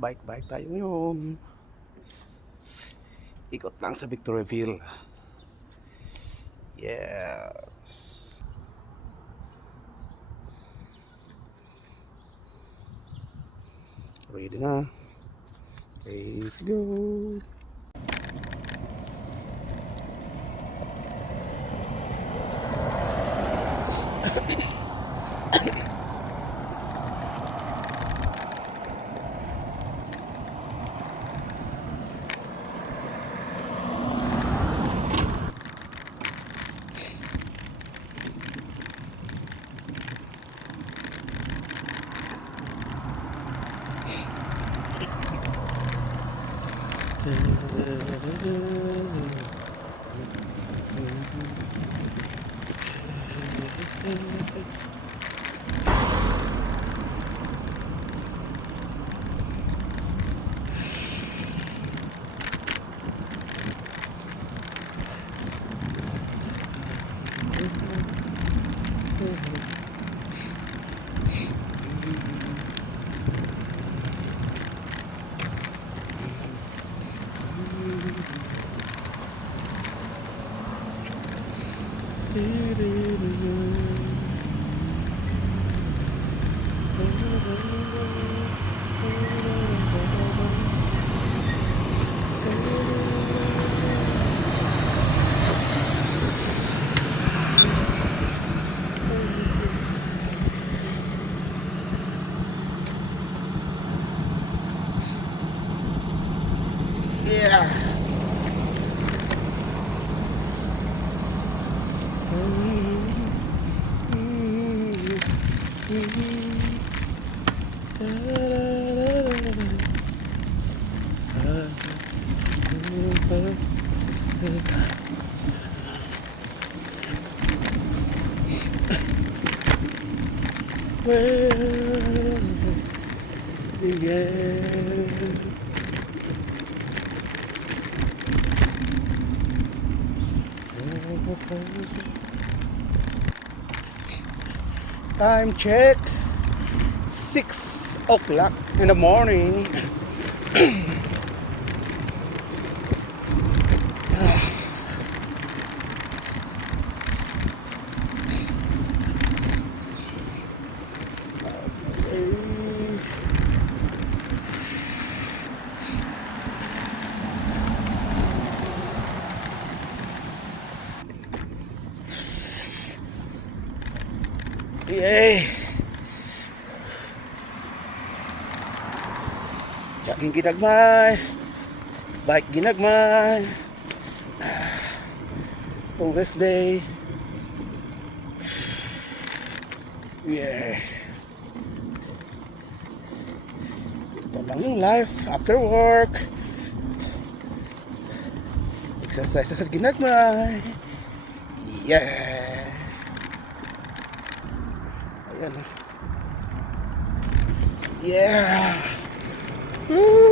Bike tayo ngayon. Ikot lang sa Victoriaville. Yes. Ready na. Let's go. Yeah. Well, yeah. Time check, 6 o'clock in the morning. Yay! Jogging ginagmay, bike ginagmay, pang rest day. Yeah. Ito lang yung life after work. Exercise sa ginagmay. Yeah. Ayan. Yeah. Woo. Oh.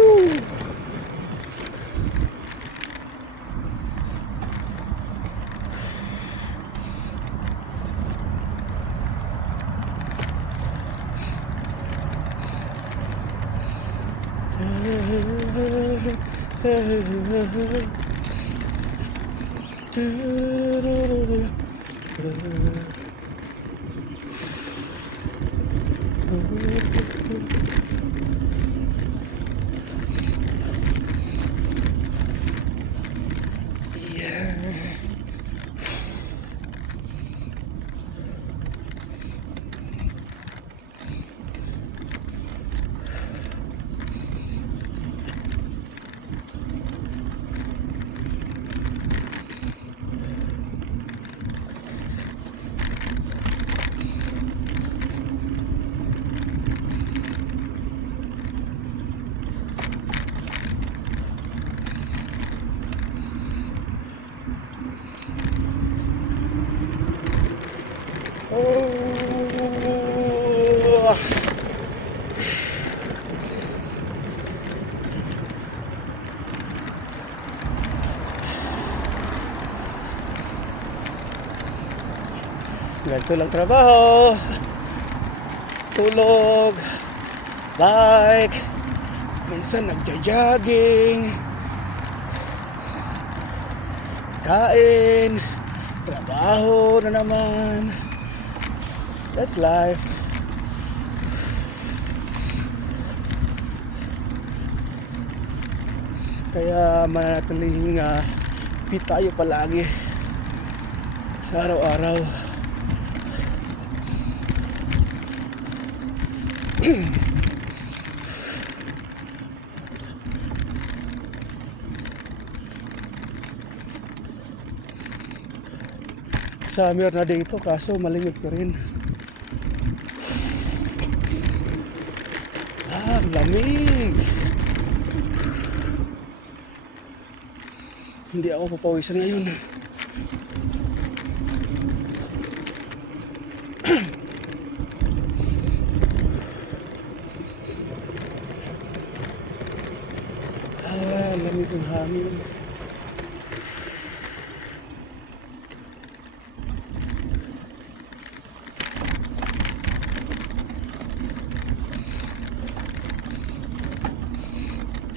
Ganito lang trabaho, tulog, bike, Minsan nagja-jogging, kain, trabaho na naman. That's life. Kaya mananatiling fit tayo palagi sa araw-araw. Summer na dito kaso malimit pa rin. Lamig. Hindi ako papawisan ngayon. Lamig ng hangin.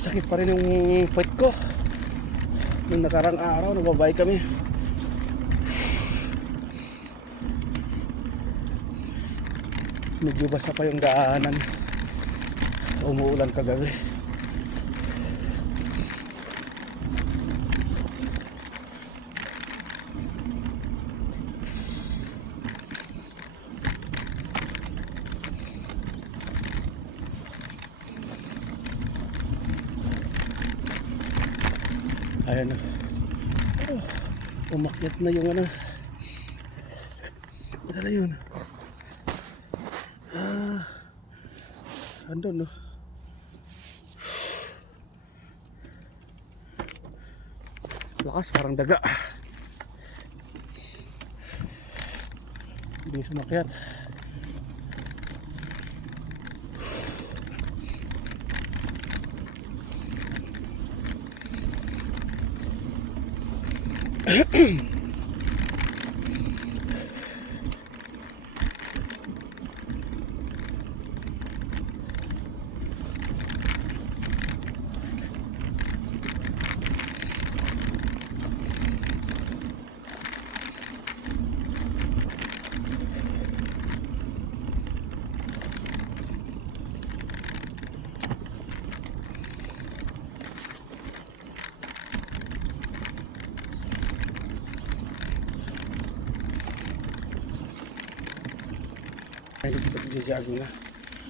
Sakit pa rin yung puwet ko. Nung nakarang araw, nagbabay kami. Medyo basa pa yung daanan. Umuulan kagabi. Ayan na. Umakyat na yung ano. Ano na yun? Andun no. Lakas parang daga. Hindi sumakyat. Ay, nagja-jogging na.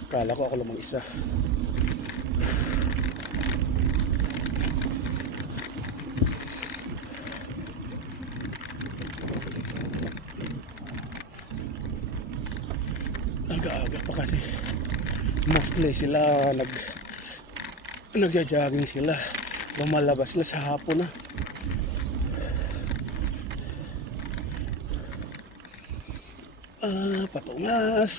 Kala ko ako lang mag-isa. Aga-aga pa kasi. Mostly sila nagja-jogging sila. Lumalabas sila sa hapon na. Patungas.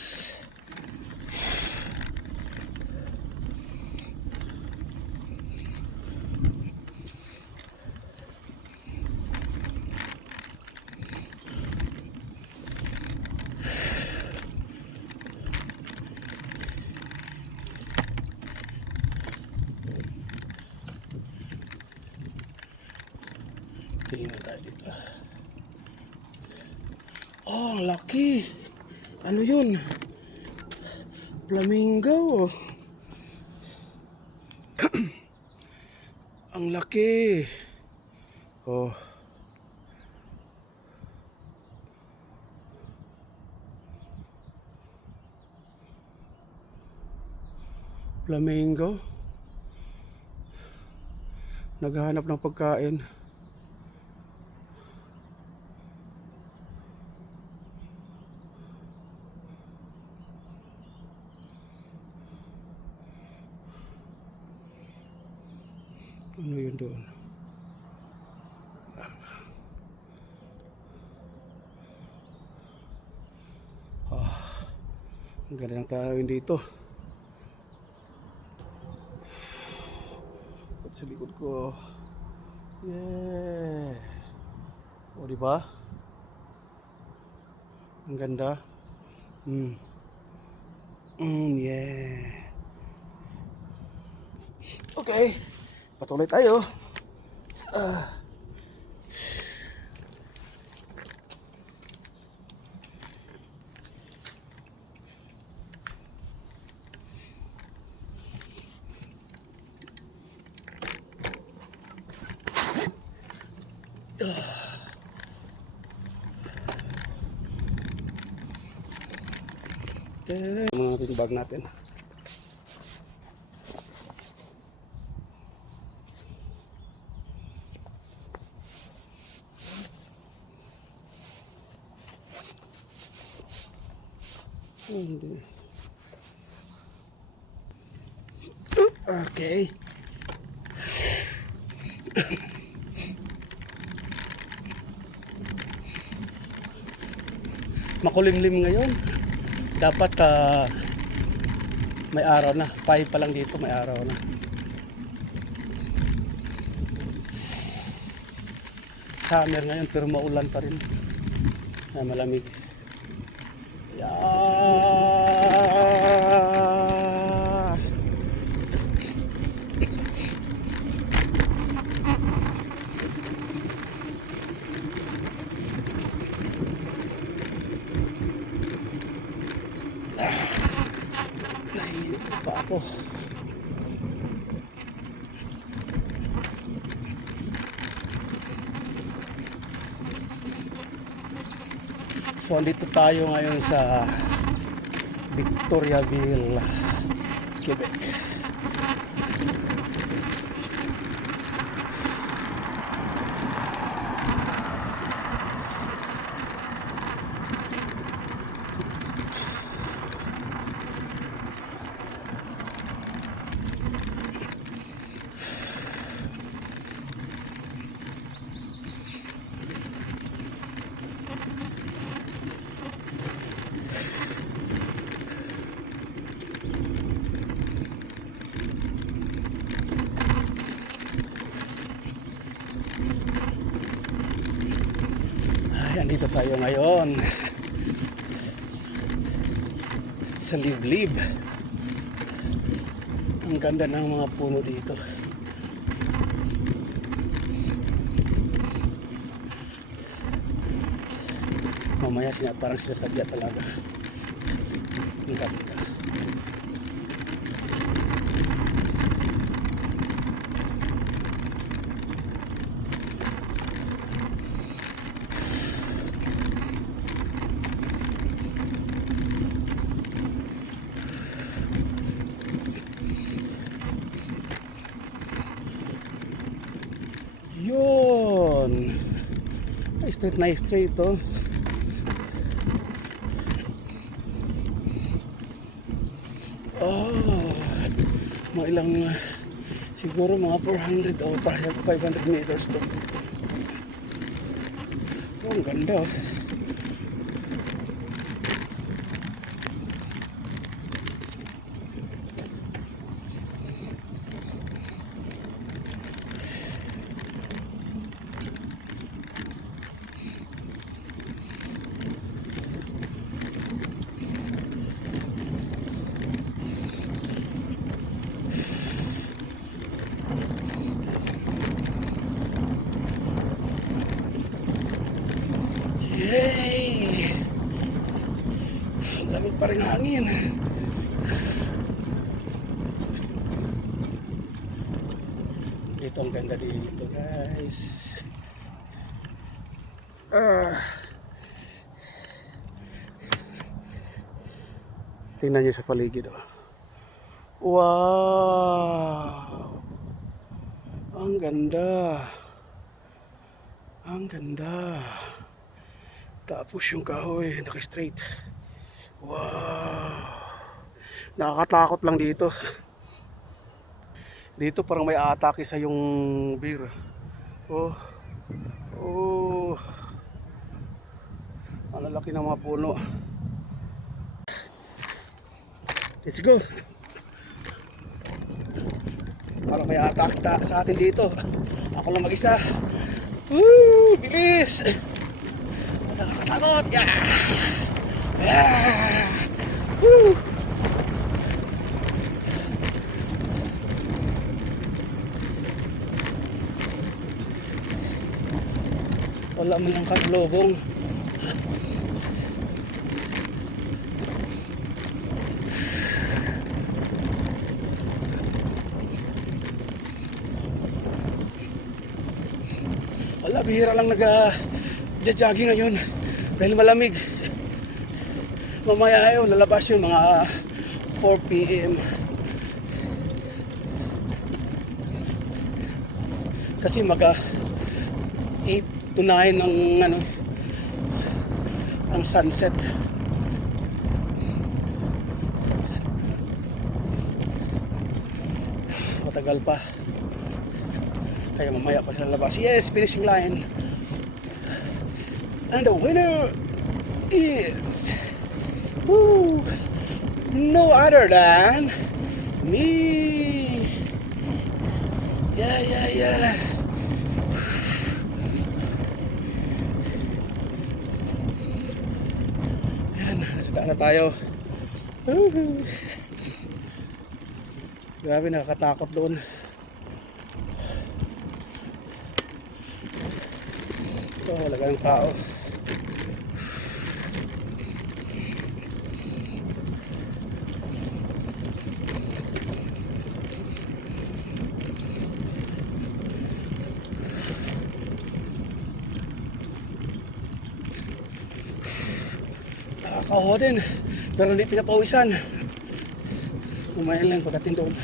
Tingnan tayo dito. Oh, laki. Ano yun? Flamingo. Ang laki. Oh. Flamingo. Naghahanap ng pagkain. Ano yun doon? Ang ganda ng tanawin dito. At sa likod ko. Yeah. O, diba? Ang ganda. Yeah. Okay, patuloy tayo. Okay, ano natin yung bag natin. Hindi. Okay. Makulimlim ngayon. Dapat may araw na. 5 pa lang dito, may araw na. Summer ngayon pero maulan pa rin. Malamig. Naiinip pa ako. So dito tayo ngayon sa Victoriaville, Quebec. Andito tayo ngayon sa liblib. Ang ganda ng mga puno dito. Mamaya parang sinasadya talaga. Ang ganda. Yun. Straight na straight to. Mga ilang siguro mga 400 o 500 meters to. Ang ganda. Yay! Lamig pa rin hangin. Dito ang ganda dito, guys. Tingnan nyo sa paligid. Wow! Ang ganda. Ang ganda. Tapos yung kahoy, naka-straight. Wow! Nakakatakot lang dito. Dito parang may atake sa yung beer. Oh. Oh. Ang lalaki ng mga puno. Let's go. Parang may atake sa atin dito. Ako lang mag-isa. Woo! Bilis! Nakakatakot! Yeah! Yeah! Woo! Wala man lang kasalubong. Wala, bihira lang nag-jogging ngayon dahil malamig. Mamaya ayaw, lalabas yung mga 4 PM. Kasi 8 to 9 ang sunset. Matagal pa. Kaya mamaya pa sila labas. Yes, finishing line. And the winner is no other than me. Yeah. Yan, nasa daan na tayo. Grabe, nakakatakot doon. Ito, wala ganang tao. Nakakaho din, pero hindi pinapawisan. Umayan lang pagdating doon.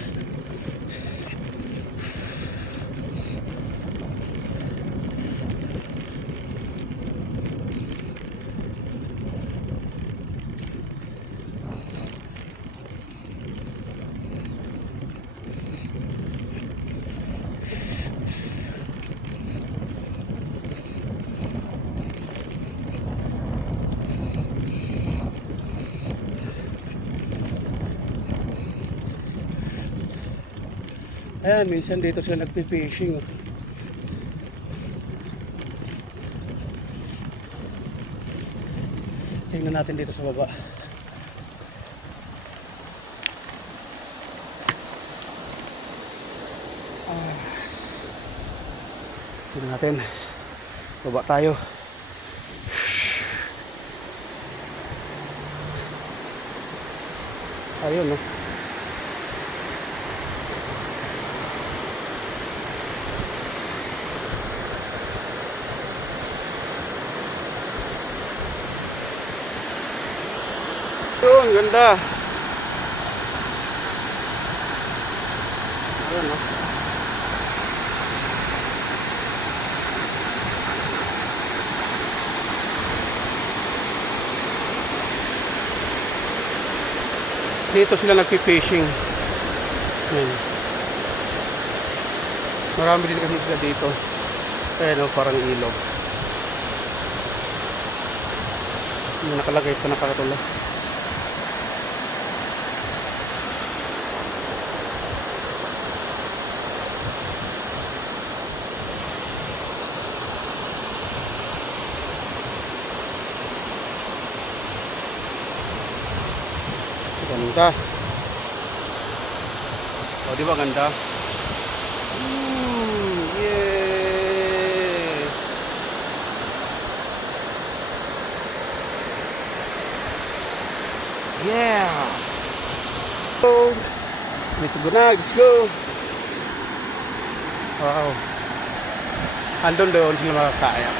Ayan, minsan dito sila nagpi-fishing. Tingnan natin dito sa baba. Tingnan natin. Baba tayo. Ayun, no? Yun, ganda. Ayun, no? Dito sila nagpi-fishing. Ayun. Marami din kasi sila dito. Ayun, no, parang ilog. May nakalagay pa nakakatula. Ganda. O, di ba ganda? Yeah. Yeah. So, let's go na. Let's go. Wow. Andun doon sila makakayak.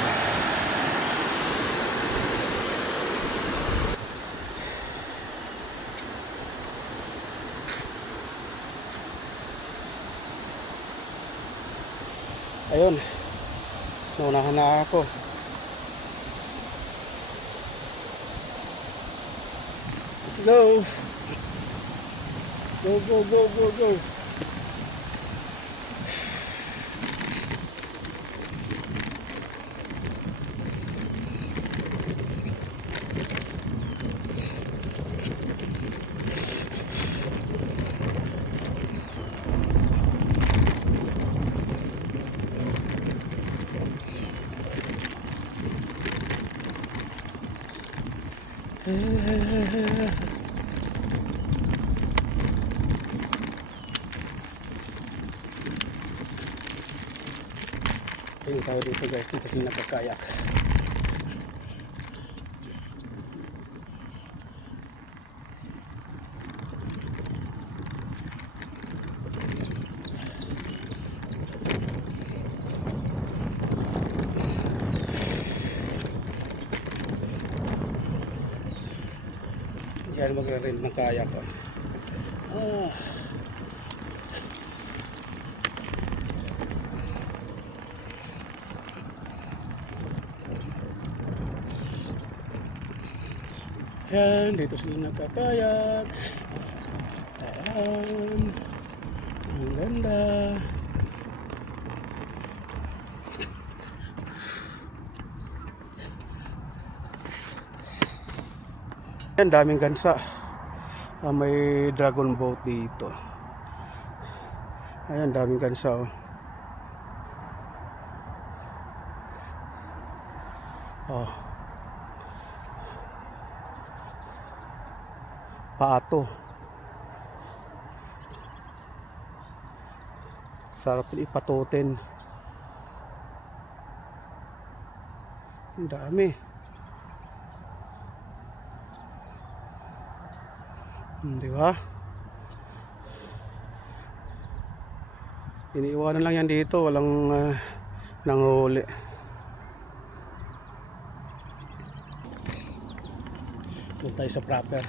Ayun, naunahan na ako. Let's go. Go. Tingin tayo dito guys, dito sila nagkakayak. Diyan magre-rent ng kayak ko. Ah. Yan, dito sila nagkakayak. Ayan. Ang ganda. Yan, daming gansa. May dragon boat dito. Ayan, daming gansa. Oh. Pato. Sarap ipatutin. Ang dami. Di ba? Iniiwanan lang yan dito, walang nanghuli. Doon tayo sa proper.